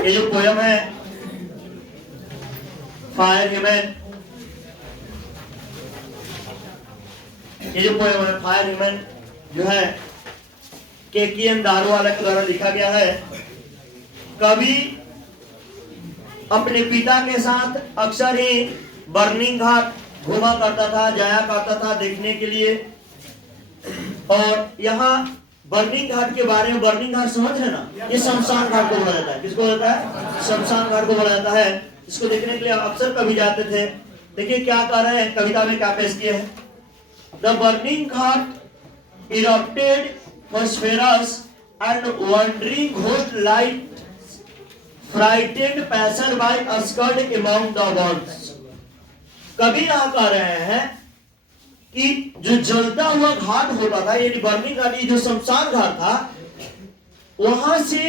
ये जो पोयम है फायर ह्यूमन, ये जो पोयम है फायर ह्यूमन जो है के.एन. दारूवाला के द्वारा लिखा गया है। कवि अपने पिता के साथ अक्सर ही बर्निंग घाट घूमा करता था, जाया करता था देखने के लिए। और यहाँ बर्निंग घाट के बारे में, बर्निंग घाट समझ रहे ना, ये शमशान घाट को बोला जाता है। किसको बोलता है? शमशान घाट को बोला जाता है। इसको देखने के लिए अक्सर कवि जाते थे। देखिए क्या कह रहे हैं कविता में, क्या पेश किए हैं। The burning Ghat erupted phosphorus and wandering ghost light frightened passer by scud among the words। कवि यहाँ कह रहे हैं कि जो जलता हुआ घाट होता था, यानी बर्निंग घाट, ये जो शमशान घाट था, वहां से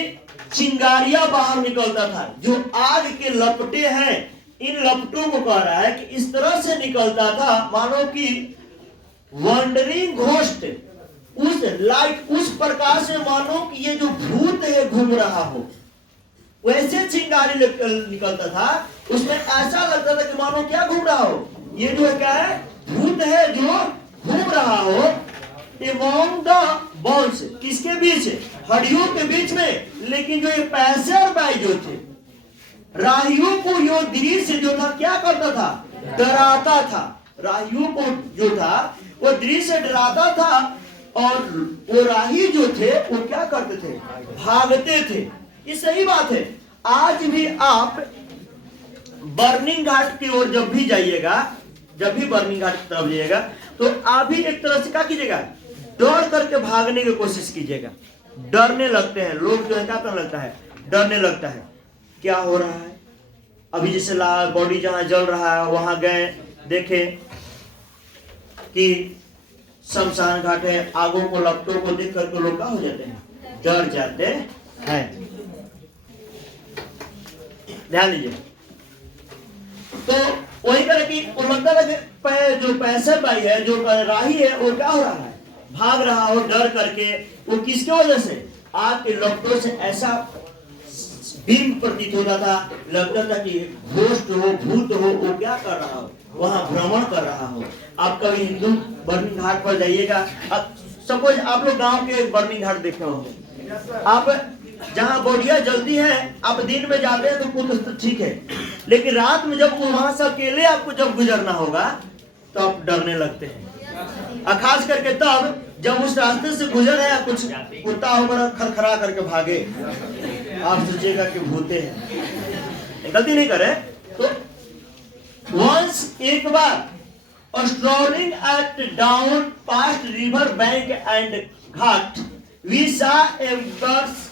चिंगारियां बाहर निकलता था। जो आग के लपटे हैं, इन लपटों को कह रहा है कि इस तरह से निकलता था मानो कि वंडरिंग घोस्ट, उस लाइट, उस प्रकाश से मानो कि ये जो भूत है घूम रहा हो, वैसे चिंगारी निकलता था। उसमें ऐसा लगता था कि मानो क्या घूम रहा हो, ये जो है क्या है, भूत है जो घूम रहा हो। अमॉन्ग द बोन्स, किसके बीच? हड्डियों के बीच में। लेकिन जो ये पैसर बाई जो थे, राहियों को यो दृश्य जो था क्या करता था? डराता था। राहियों को जो था वो दृश्य डराता था। और वो राही जो थे वो क्या करते थे? भागते थे। ये सही बात है। आज भी आप बर्निंग घाट की ओर जब भी जाइएगा, जब भी बर्निंग घाट की तरफ जाइएगा, तो आप भी एक तरह से क्या कीजिएगा? डर करके भागने की कोशिश कीजिएगा। डरने लगते हैं लोग, जो है क्या करने लगता है? डरने लगता है। क्या हो रहा है? अभी जैसे बॉडी जहां जल रहा है वहां गए, देखे कि शमशान घाट है, आगों को लपटों को देख करके लोग क्या हो जाते हैं? डर जाते हैं। ध्यान दीजिए। तो वही करे कि लगता है कि जो पैसर बाई है, जो राही है, वो क्या हो रहा है? भाग रहा हो डर करके। वो किसके वजह से? आग के लपटों से ऐसा बीम प्रतीत होता था, लगता था कि घोस्ट हो, भूत हो, वो क्या कर रहा हो, वहां भ्रमण कर रहा हो। आप कभी हिंदू बर्निंग घाट पर जाइएगा, सपोज आप लोग गांव के बर्निंग घाट देखे होंगे, आप जहां बोडिया जलती है, आप दिन में जाते हैं तो कुछ ठीक है, लेकिन रात में जब वहां से अकेले आपको जब गुजरना होगा तो आप डरने लगते हैं। खास करके तब जब उस रास्ते से गुजर है, कुछ कुत्ता होकर खरखरा करके भागे, आप सोचिएगा कि भूते हैं। गलती नहीं करे तो वंस एक बार strolling at down past river bank and ghat, we saw embers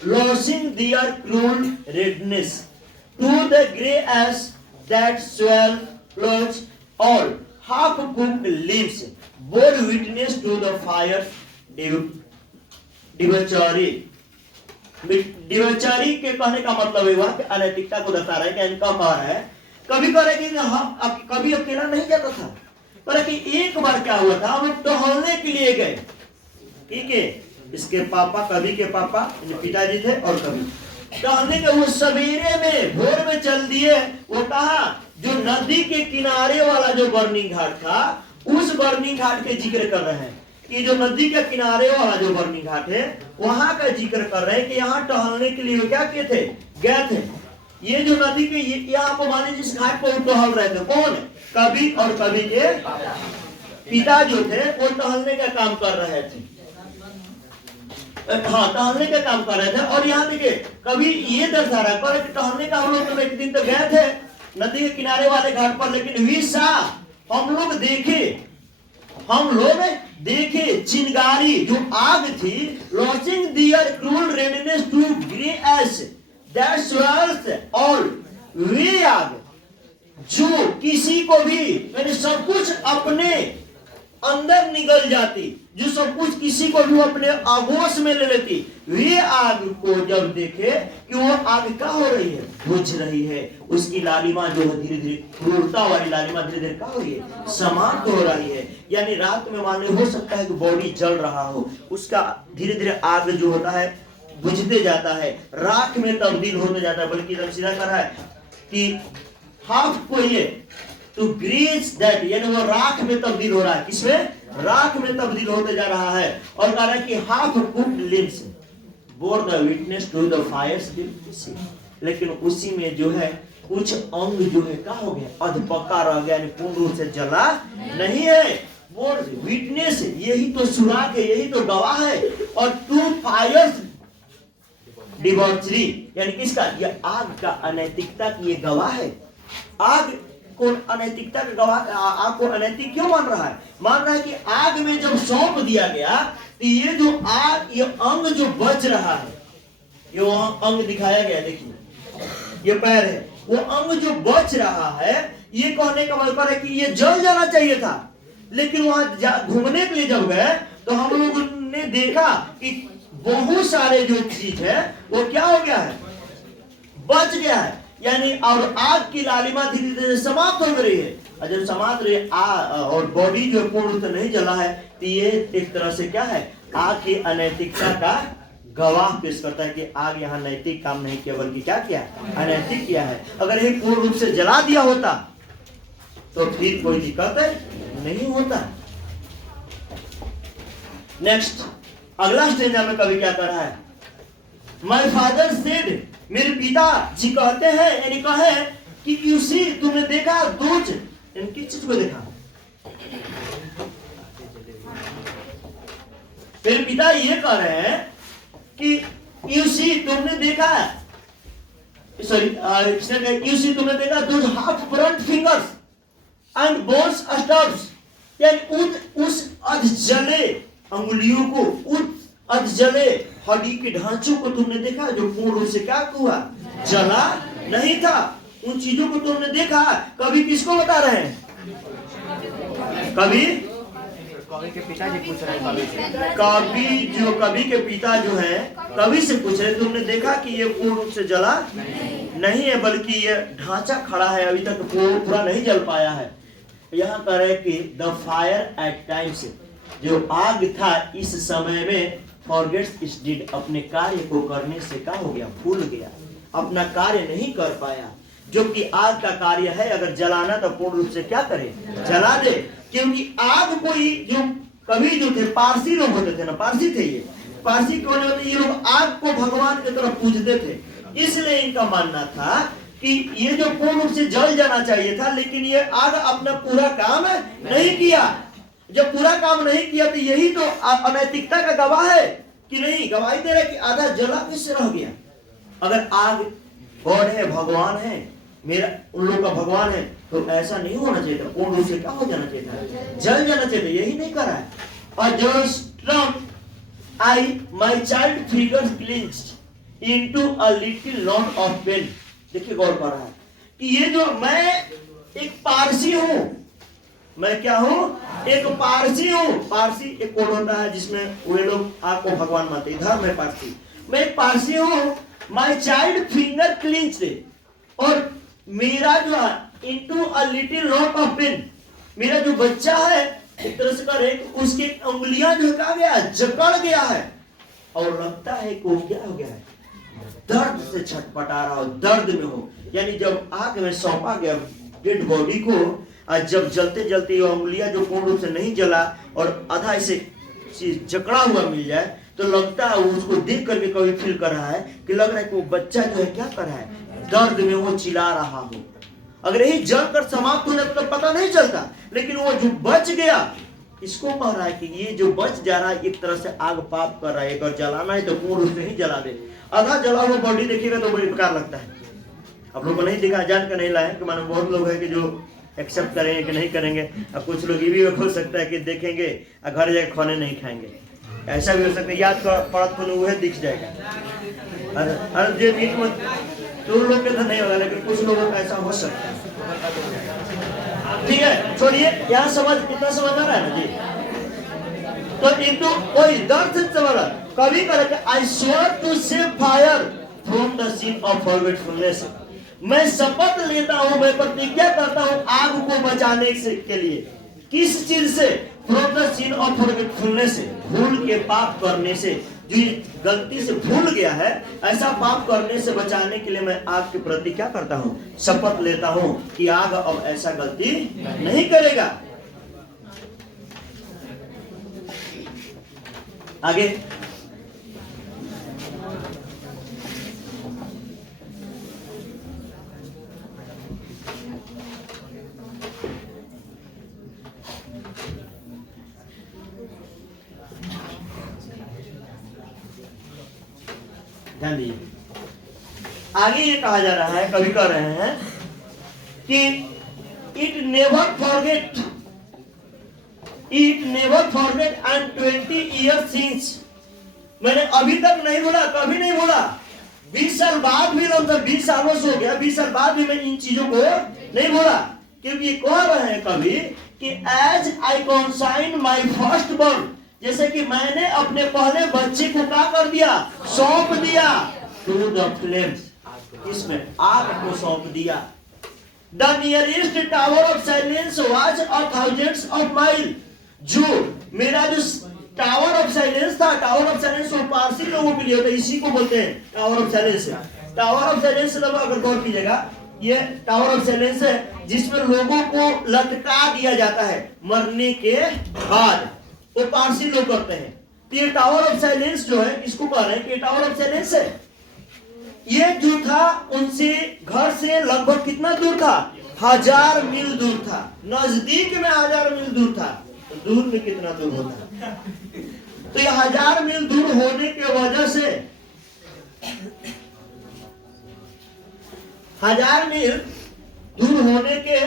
losing their cruel redness to the grey ash that swallows all half-cooked leaves bore witness to the fire debauchery। डिवचरी के कहने का मतलब हुआ कि अनैतिकता को दर्शा रहा है। कि इनका कह रहा है, कभी कह रहे कि हम कभी अकेला नहीं जाता था, पर कि एक बार क्या हुआ था, हम टहलने के लिए गए। ठीक है, इसके पापा, कवि के पापा पिताजी थे, और कवि टहलने के वो सवेरे में भोर में चल दिए। वो कहा जो नदी के किनारे वाला जो बर्निंग घाट था, उस बर्निंग घाट के जिक्र कर रहे हैं कि जो नदी के किनारे वाला जो बर्निंग घाट है वहां का जिक्र कर रहे हैं कि यहाँ टहलने के लिए क्या किए थे? गए थे। ये जो नदी के यहाँ पर माने जिस घाट पर टहल रहे थे, कौन? कवि और कवि के पिता जो थे वो टहलने का काम कर रहे थे। हाँ, टहलने का काम कर रहे थे। और यहाँ देखिए कवि ये दर्शा रहा है कि टहलने का हम लोग तो एक दिन तो गए थे नदी के किनारे वाले घाट पर, लेकिन विशा हम लोग देखे चिंगारी जो आग थी, losing their cruel redness to grey ash that swells all, वे आग जो किसी को भी, यानी सब कुछ अपने अंदर निगल जाती, जो सब कुछ किसी को भी अपने आगोश में ले लेती। वे आग को जब देखे कि वो आग क्या हो रही है? बुझ रही है। उसकी लालिमा जो है धीरे धीरे, क्रूरता वाली लालिमा धीरे धीरे क्या हो रही है? समाप्त हो रही है। यानी रात में माने हो सकता है कि बॉडी जल रहा हो, उसका धीरे धीरे आग जो होता है बुझते जाता है, राख में तब्दील होते जाता है। बल्कि एकदम सीधा कर है कि हाफ को ये टू ग्रीस दैट, यानी वो राख में तब्दील हो रहा है। किसमें? राख में तब्दील होते जा रहा है। और कह रहा है कि half cooked limbs bore the witness to the fires, लेकिन उसी में जो है कुछ अंग जो है क्या हो गया? अधपक्का रह गया, यानी पूर्ण रूप से जला नहीं है। वो विटनेस, यही तो सुराग है, यही तो गवाह है। और टू फायर्स डिवॉर्चरी, यानी किसका? ये आग का, अनैतिकता की ये गवाह है। आग को अनैतिकता का गवाह, आग को अनैतिक क्यों मान रहा है? मान रहा है कि आग में जब सौंप दिया गया तो ये जो आग, ये अंग जो बच रहा है, ये वहां अंग दिखाया गया, देखिए ये पैर है, वो अंग जो बच रहा है, ये कहने का मतलब है कि ये जल जाना चाहिए था। लेकिन वहां घूमने के लिए जब गए तो हम लोगों ने देखा कि बहुत सारे जो चीज है वो क्या हो गया है? बच गया है। यानी और आग की लालिमा धीरे धीरे समाप्त हो रही है। और जब समाप्त रही और बॉडी जो पूर्ण रूप से नहीं जला है, तो ये एक तरह से क्या है? आग की अनैतिकता का गवाह पेश करता है कि आग यहाँ नैतिक काम नहीं किया, बल्कि क्या किया? अनैतिक किया है। अगर ये पूर्ण रूप से जला दिया होता तो फिर कोई दिक्कत नहीं होता। नेक्स्ट, अगला स्टेज में कवि क्या कर रहा है? माय फादर सेड, मेरे पिता जी कहते हैं, यानी कहे कि यू सी, तुमने देखा दूज, किस चीज को देखा? मेरे पिता ये कह रहे हैं कि यू सी, तुमने देखा, सॉरी यू सी, तुमने देखा those half burnt fingers and bones stubs, यानी उस अधजले अंगुलियों को, उस अधजले हड्डी के ढांचों को तुमने देखा जो पूर्ण रूप से क्या हुआ? जला नहीं था। उन चीजों को तुमने देखा। कभी किसको बता रहे हैं? कभी के पिताजी पूछ रहे हैं। कवि के पिता जो है कवि से पूछ रहे, तुमने देखा कि ये पूर्ण रूप से जला नहीं है, बल्कि ये ढांचा खड़ा है, अभी तक पूरा नहीं जल पाया है। यहाँ कह रहे कि द फायर एट टाइम्स, जो आग था इस समय में, फॉरगेट्स इट्स डीड, अपने कार्य को करने से क्या हो गया? भूल गया, अपना कार्य नहीं कर पाया। जो कि आग का कार्य है, अगर जलाना तो पूर्ण रूप से क्या करे? जला दे। क्योंकि आग कोई जो कवि जो थे, पारसी लोग होते थे ना, पारसी थे ये, पारसी कौन होते? ये लोग आग को भगवान की तरफ पूजते थे। इसलिए इनका मानना था कि ये जो पूर्ण रूप से जल जाना चाहिए था, लेकिन ये आग अपना पूरा काम नहीं किया। जब पूरा काम नहीं किया तो यही तो अनैतिकता का गवाह है कि नहीं? गवाही दे रहा है कि आधा जला किससे रह गया? अगर आग गॉड है, भगवान है, मेरा उन लोग का भगवान है, तो ऐसा नहीं होना चाहिए था। पूर्ण रूप से क्या हो जाना चाहिए था? जल जाना चाहिए था। यही नहीं करा है। और just I my child figures clinched into a little lot of pain. देखिए गौर कर रहा है कि ये जो मैं एक पारसी हूं, मैं क्या हूं? एक पारसी हूं। पारसी एक कोड होता है जिसमें वे लोग आपको भगवान मानते हैं, धर्म है पारसी। मैं एक पारसी हूं। माई चाइल्ड फिंगर क्लिंच्ड, और मेरा जो है into a little lot of pain, मेरा जो बच्चा है एक तरह से करे उसकी उंगलियां जो क्या गया? जकड़ गया है। और लगता है कि वो क्या हो गया है? दर्द से छटपटा रहा हो, दर्द में हो। यानी जब आग में सौंपा गया डेड बॉडी को, आज जब जलते जलते वो उंगलियां जो पूर्ण रूप से नहीं जला और आधा ऐसे जकड़ा हुआ मिल जाए, तो लगता है उसको देख करके कभी फील कर रहा है कि लग रहा है कि वो बच्चा जो है क्या कर रहा है? दर्द में वो चिल्ला रहा हो। अगर यही जल कर समाप्त हो जाए तो पता नहीं चलता, लेकिन वो जो बच गया, इसको कह रहा है कि ये जो बच जा रहा है एक तरह से आग पाप कर रहा है। अगर जलाना है तो पूर्ण रूप से ही जला दे। आधा जला हुआ बॉडी देखिएगा तो बड़ी बेकार लगता है। आप लोगों को नहीं दिखा, जान कर नहीं लाए कि मानो बहुत लोग हैं कि जो एक्सेप्ट करेंगे कि नहीं करेंगे। अब कुछ लोग ये भी हो सकता है कि देखेंगे और घर जाकर खाने नहीं खाएंगे। ऐसा भी हो सकता है, याद पड़त को वह दिख जाएगा। अरे जो मीट मत तो लोग के तो नहीं होगा, लेकिन कुछ लोगों का ऐसा हो सकता है। ठीक है, छोड़िए, यहाँ समझ कितना समझ आ रहा है ना जी? तो इनको कोई दर्द से समझ, कभी करेंगे I swear to save fire from the scene of forgetfulness. मैं शपथ लेता हूं, मैं प्रतिज्ञा करता हूं आग को बचाने के लिए। किस चीज से? From the scene of forgetfulness, भूल के पाप करने से। जो गलती से भूल गया है, ऐसा पाप करने से बचाने के लिए मैं आग के प्रति क्या करता हूँ, शपथ लेता हूँ कि आग अब ऐसा गलती नहीं करेगा। आगे ध्यान दीजिए, आगे ये कहा जा रहा है, कवि कह रहे हैं कि it never forget and 20 years since, मैंने अभी तक नहीं भूला, कभी नहीं भूला, 20 साल बाद भी, 20 सालों से हो गया, 20 साल बाद भी मैं इन चीजों को नहीं भूला। क्योंकि ये कह रहे हैं कभी कि as I consign my first born, जैसे कि मैंने अपने पहले बच्चे को क्या कर दिया, सौंप दिया, टू द फ्लेम्स, इसमें आग को सौंप दिया। The nearest tower of silence was 1000 of miles, जो मेरा जो टावर ऑफ साइलेंस था, टावर ऑफ साइलेंस वो पारसी लोगों के लिए होता है, इसी को बोलते हैं tower of silence. Tower of silence अगर गौर कीजिएगा, ये टावर ऑफ साइलेंस है जिसमें लोगों को लटका दिया जाता है मरने के बाद, वो पारसी लोग करते हैं। तो ये टावर ऑफ साइलेंस जो है, इसको कह रहे हैं कि टावर ऑफ साइलेंस है। ये जो था उनसे घर से लगभग कितना दूर था, 1000 मील दूर था। नजदीक में 1000 मील दूर था, तो दूर में कितना दूर होता। तो ये 1000 मील दूर होने के वजह से, 1000 मील दूर होने के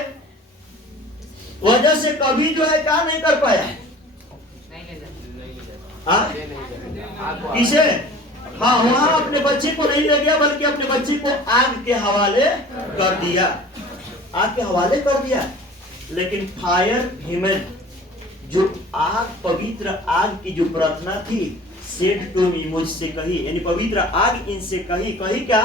वजह से कभी जो है क्या नहीं कर पाया, किसे, हाँ वहां अपने बच्चे को नहीं ले गया, बल्कि अपने बच्चे को आग के हवाले कर दिया, आग के हवाले कर दिया। लेकिन फायर ह्यूमन, जो आग, पवित्र आग की जो प्रार्थना थी, सेड टू मी, मुझसे कही, यानी पवित्र आग इनसे कही क्या,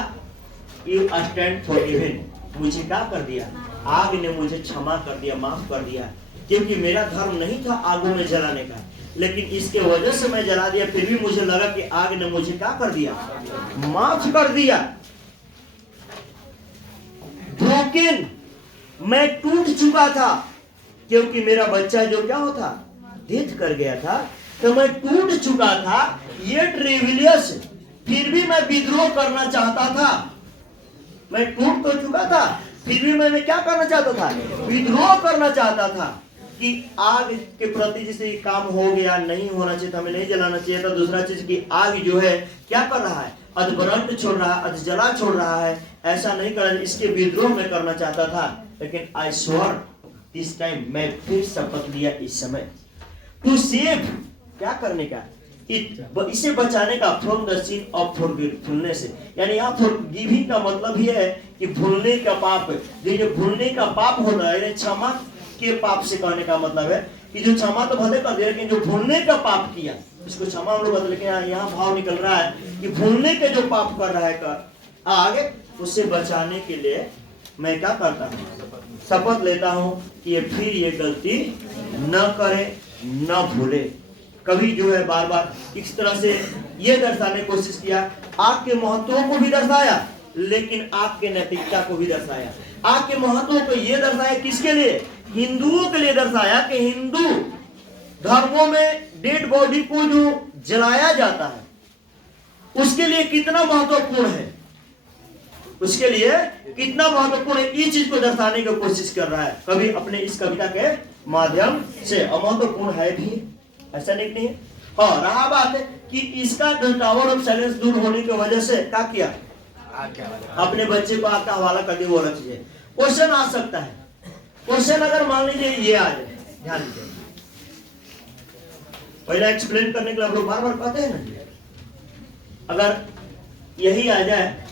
यू स्टैंड फॉरगिवन, मुझे क्या कर दिया, आग ने मुझे क्षमा कर दिया, माफ कर दिया। क्योंकि मेरा धर्म नहीं था आगों में जलाने का, लेकिन इसके वजह से मैं जला दिया, फिर भी मुझे लगा कि आग ने मुझे क्या कर दिया, माफ कर दिया। ब्रोकन, मैं टूट चुका था, क्योंकि मेरा बच्चा जो क्या होता, डेथ कर गया था, तो मैं टूट चुका था। ये ट्रेविलियस, फिर भी मैं विद्रोह करना चाहता था। मैं टूट तो चुका था, फिर भी मैंने क्या करना चाहता था, विद्रोह करना चाहता था कि आग के प्रति जैसे काम हो गया, नहीं होना चाहिए था, हमें नहीं जलाना चाहिए था। दूसरा चीज की आग जो है क्या कर रहा है, अधबरंट छोड़ रहा है, अधजला छोड़ रहा है, ऐसा नहीं करना, इसके विद्रोह में करना चाहता था। लेकिन आई स्वर दिस टाइम, मैं फिर शपथ लिया इस समय, टू सेव, क्या करने का, इसे बचाने का, from the sin of forgiveness, यानी यहाँ फॉरगिविंग का मतलब ये है कि भूलने का पाप, जो भूलने का पाप होता है, क्षमा के पाप से कहने का मतलब है कि जो क्षमा तो भले कर दिया, लेकिन जो भूलने का पाप किया इसको क्षमा हम लोग, लेकिन यहाँ भाव निकल रहा है कि भूलने के जो पाप कर रहा है आगे, उससे बचाने के लिए मैं क्या करता हूँ, शपथ लेता हूँ कि ये फिर ये गलती न करे, न भूले। कभी जो है बार बार इस तरह से ये दर्शाने की कोशिश किया, आग के महत्व को भी दर्शाया, लेकिन आग के नैतिकता को भी दर्शाया। आग के महत्व को ये दर्शाया किसके लिए, हिंदुओं के लिए दर्शाया कि हिंदू धर्मों में डेड बॉडी को जो जलाया जाता है उसके लिए कितना महत्वपूर्ण है, उसके लिए कितना महत्वपूर्ण है, इस चीज को दर्शाने की कोशिश कर रहा है कवि अपने इस कविता के माध्यम से। महत्वपूर्ण है भी, ऐसा नहीं है। हाँ, रहा बात है कि इसका टावर ऑफ साइलेंस दूर होने की वजह से क्या किया, अपने बच्चे को आग का हवाला कर दिया, वो अलग चीज है। क्वेश्चन आ सकता है, क्वेश्चन अगर मान लीजिए ये आ जाए, ध्यान दीजिए, पहले एक्सप्लेन करने के लिए हम लोग बार बार कहते हैं ना, अगर यही आ जाए,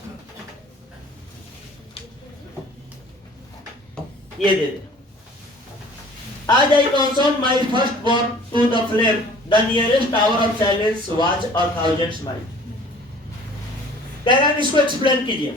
ये दे दे, आज I consign my first born to the flame, the nearest tower of silence was 1000 miles। कह रहे हैं इसको एक्सप्लेन कीजिए।